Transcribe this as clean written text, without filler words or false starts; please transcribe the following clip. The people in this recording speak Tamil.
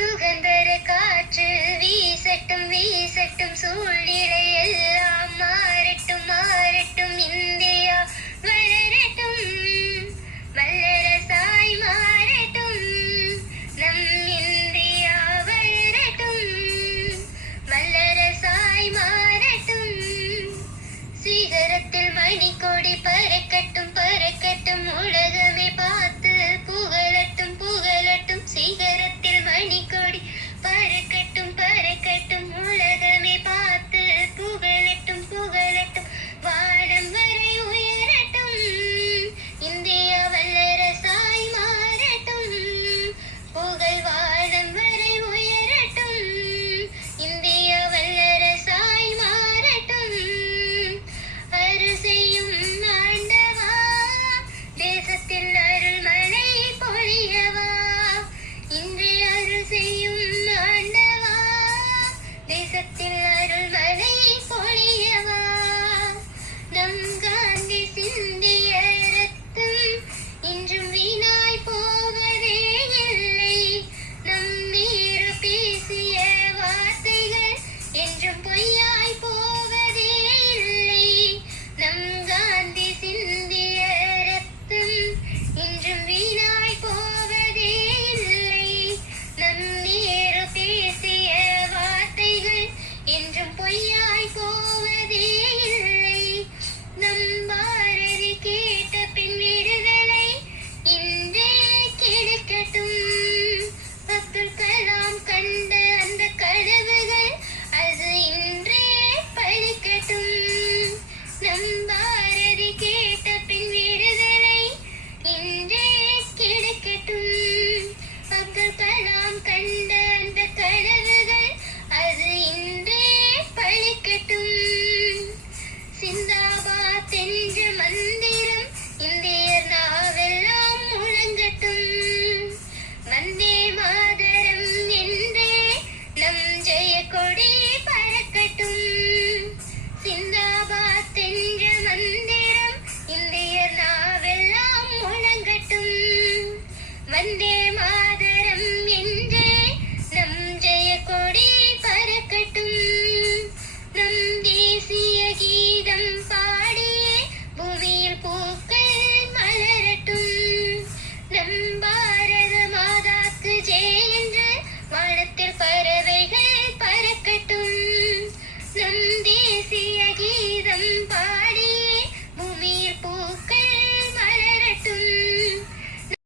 சுகந்தர காற்று வீசட்டும் வீசட்டும், சூழ்நிலை எல்லாம் மாறட்டும் மாறட்டும், இந்தியா வளரட்டும் வல்லரசாய் மாறட்டும், நம் இந்தியா வளரட்டும் வல்லரசாய் மாறட்டும். சிகரத்தில் மணிக்கொடி பறக்கட்டும் பறக்கட்டும், உலகமே பார்த்து புகழட்டும் புகழட்டும். சிகரத்தில் மணிக்கொடி பறக்கட்டும் பறக்கட்டும், உலகமே பார்த்து புகழட்டும் புகழட்டும். வானம் வரை உயரட்டும், இந்தியா வல்லரசாய் மாறட்டும். புகழ் வானம் வரை உயரட்டும், இந்தியா வல்லரசாய் மாறட்டும். அருசெய்யும் ஆண்டவா, தேசத்தில் அருள் மழை பொழியவா. இன்று அருள் செய்யும் ஆண்டவா, தேசத்தில் அருள் மழை பொழியவா. நம் காந்தி சிந்திய ரத்தம் இன்றும் வீணாய் போவதே இல்லை. நம் நீரு பேசிய வார்த்தைகள் என்றும் பொய்யாய் போவதே இல்லை. நம் காந்தி சிந்திய ரத்தம் இன்றும் வீணாய் போவதே இல்லை. நம் நீரு பேசிய வார்த்தைகள் என்றும் பொய்யாய் போவதே இல்லை. நம் பாரதி கேட்ட பின் விடுதலை இன்றே கிடைக்கட்டும். அப்துல் கலாம் கண்ட அந்த கனவுகள் அது இன்றே பழிக்கட்டும். நம் பாரதி கேட்ட பின் விடுதலை இன்றே கிடைக்கட்டும். அப்துல் கலாம் கண்ட அந்த கனவுகள் அது இன்றே பழிக்கட்டும். சிந்தாபாத் என்ற மந்திரம் இந்தியர் நாவெல்லாம் முழங்கட்டும். வந்தே மாதரம் என்றே நம் ஜெய கொடி பறக்கட்டும். சிந்தாபாத் என்ற மந்திரம் இந்தியர் நாவெல்லாம் முழங்கட்டும். வந்தே